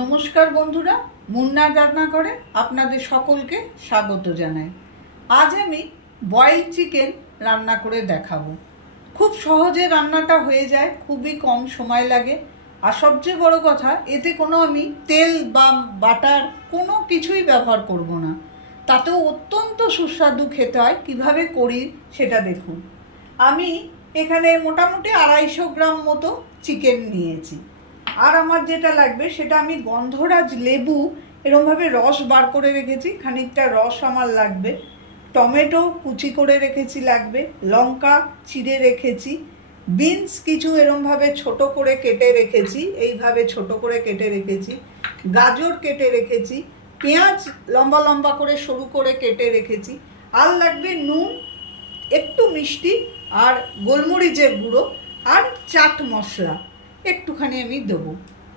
নমস্কার বন্ধুরা, মুন্নার রান্না করে আপনাদের সকলকে স্বাগত জানাই। আজ আমি বয়েলড চিকেন রান্না করে দেখাবো। খুব সহজে রান্নাটা হয়ে যায়, খুবই কম সময় লাগে। আর সবচেয়ে বড় কথা, এতে কোনো আমি তেল বা বাটার কোনো কিছুই ব্যবহার করব না। তাতেও অত্যন্ত সুস্বাদু খেতে হয়। কিভাবে করি সেটা দেখুন। আমি এখানে মোটামুটি 250 গ্রাম মতো চিকেন নিয়েছি। আর আমার যেটা লাগবে সেটা আমি গন্ধরাজ লেবু এরকমভাবে রস বার করে রেখেছি, খানিকটা রস আমার লাগবে। টমেটো কুচি করে রেখেছি লাগবে, লঙ্কা চিড়ে রেখেছি, বিনস কিছু এরকমভাবে ছোট করে কেটে রেখেছি, এইভাবে ছোট করে কেটে রেখেছি, গাজর কেটে রেখেছি, পেঁয়াজ লম্বা লম্বা করে সরু করে কেটে রেখেছি। আর লাগবে নুন, একটু মিষ্টি, আর গোলমরিচের গুঁড়ো, আর চাট মশলা একটুখানি আমি দেবো।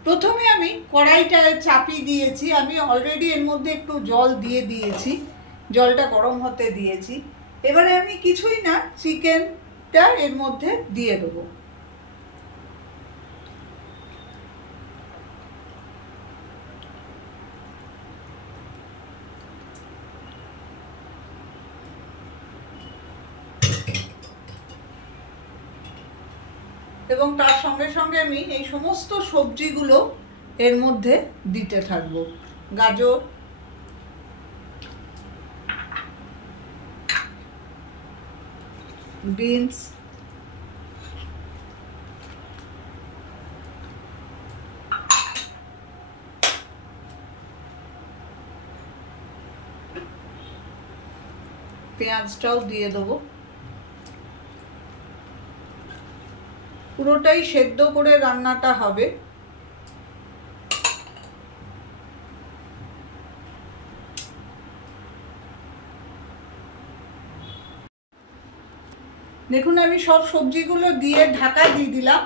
প্রথমে আমি কড়াইটায় চাপিয়ে দিয়েছি। আমি অলরেডি এর মধ্যে একটু জল দিয়ে দিয়েছি, জলটা গরম হতে দিয়েছি। এবারে আমি কিছুই না, চিকেনটা এর মধ্যে দিয়ে দেবো। এবং তার সঙ্গে সঙ্গে আমি এই সমস্ত সবজিগুলো এর মধ্যে দিতে থাকবো। গাজর, বিনস, পেঁয়াজটাও দিয়ে দেবো। পুরোটাই সেদ্ধ করে রান্নাটা হবে। দেখুন, আমি সব সবজিগুলো দিয়ে ঢাকা দিয়ে দিলাম।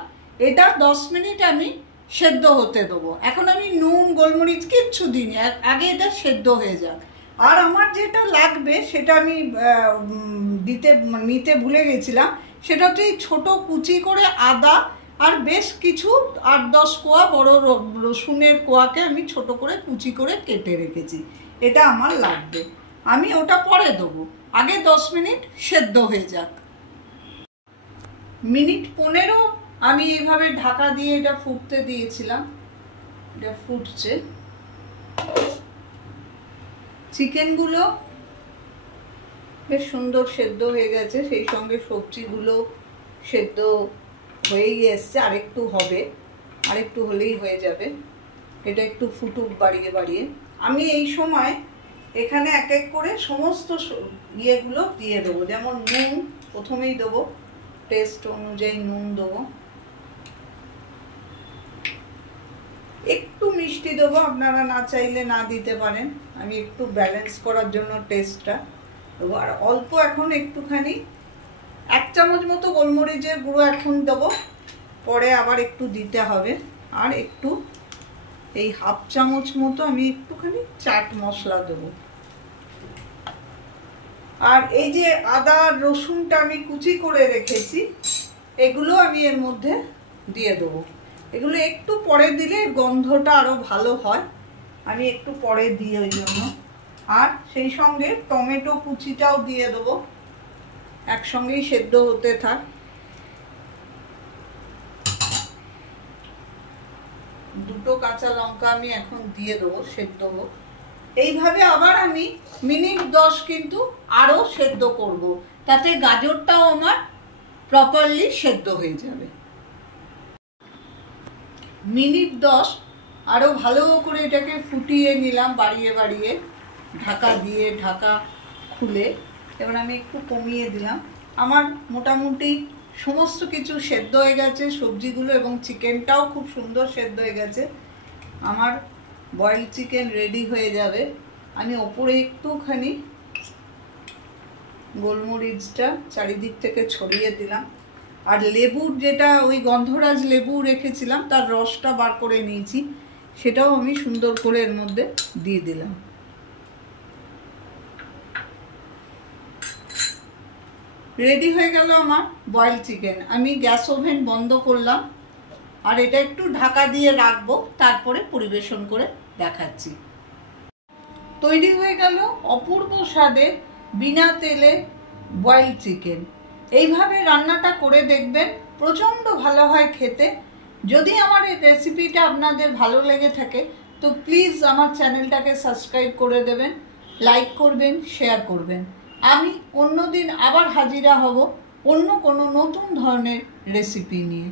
এটা 10 মিনিট আমি সেদ্ধ হতে দেবো। এখন আমি নুন গোলমরিচ কিচ্ছু দিইনি, আগে এটা সেদ্ধ হয়ে যাক। আর আমার যেটা লাগবে সেটা আমি নিতে ভুলে গেছিলাম। সেটা হচ্ছে এই ছোটো কুচি করে আদা, আর বেশ কিছু 8-10 কোয়া বড় রসুনের কোয়াকে আমি ছোট করে কুচি করে কেটে রেখেছি। এটা আমার লাগবে। আমি ওটা পরে দেবো, আগে 10 মিনিট সেদ্ধ হয়ে যাক। মিনিট 15 আমি এইভাবে ঢাকা দিয়ে এটা ফুটতে দিয়েছিলাম। এটা ফুটছে। চিকেনগুলো বেশ সুন্দর সেদ্ধ হয়ে গেছে, সেই সঙ্গে সবজিগুলো সেদ্ধ হয়েই এসছে। আরেকটু হবে, আরেকটু হলেই হয়ে যাবে। এটা একটু ফুটুক বাড়িয়ে বাড়িয়ে। আমি এই সময় এখানে এক এক করে সমস্ত ইয়েগুলো দিয়ে দেবো। যেমন নুন প্রথমেই দেবো, টেস্ট অনুযায়ী নুন দেবো। একটু মিষ্টি দেবো, আপনারা না চাইলে না দিতে পারেন। আমি একটু ব্যালেন্স করার জন্য টেস্টটা দেবো। আর অল্প এখন একটুখানি 1 চামচ মতো গোলমরিচের গুঁড়ো এখন দেবো, পরে আবার একটু দিতে হবে। আর একটু এই 1/2 চামচ মতো আমি একটুখানি চাট মশলা দেবো। আর এই যে আদা রসুনটা আমি কুচি করে রেখেছি, এগুলো আমি এর মধ্যে দিয়ে দেবো। এগুলো একটু পরে দিলে গন্ধটা আরো ভালো হয়, আমি একটু পরে দিই ওই জন্য। আর সেই সঙ্গে টমেটো কুচিটাও দিয়ে দেবো, একসঙ্গেই সেদ্ধ হতে থাক। দুটো কাঁচা লঙ্কা আমি এখন দিয়ে দেবো, সেদ্ধ হোক। এইভাবে আবার আমি মিনিট 10 কিন্তু আরো সেদ্ধ করব, তাতে গাজরটাও আমার প্রপারলি সেদ্ধ হয়ে যাবে। মিনিট 10 আরো ভালো করে এটাকে ফুটিয়ে নিলাম, বাড়িয়ে বাড়িয়ে, ঢাকা দিয়ে ঢাকা খুলে। এবার আমি একটু কমিয়ে দিলাম। আমার মোটামুটি সমস্ত কিছু সেদ্ধ হয়ে গেছে, সবজিগুলো এবং চিকেনটাও খুব সুন্দর সেদ্ধ হয়ে গেছে। আমার বয়েলড চিকেন রেডি হয়ে যাবে। আমি ওপরে একটুখানি গোলমরিচটা চারিদিক থেকে ছড়িয়ে দিলাম। আর লেবুর যেটা ওই গন্ধরাজ লেবু রেখেছিলাম, তার রসটা বার করে নিয়েছি, সেটাও আমি সুন্দর করে এর মধ্যে দিয়ে দিলাম। রেডি হয়ে গেল আমার বয়েলড চিকেন। আমি গ্যাস ওভেন বন্ধ করলাম। আর এটা একটু ঢাকা দিয়ে রাখবো, তারপরে পরিবেশন করে দেখাচ্ছি। তৈরি হয়ে গেল অপূর্ব স্বাদের বিনা তেলে বয়েলড চিকেন। এইভাবে রান্নাটা করে দেখবেন, প্রচণ্ড ভালো হয় খেতে। যদি আমার এই রেসিপিটা আপনাদের ভালো লেগে থাকে তো প্লিজ আমার চ্যানেলটাকে সাবস্ক্রাইব করে দেবেন, লাইক করবেন, শেয়ার করবেন। আমি অন্য দিন আবার হাজিরা হব অন্য কোনো নতুন ধরনের রেসিপি নিয়ে।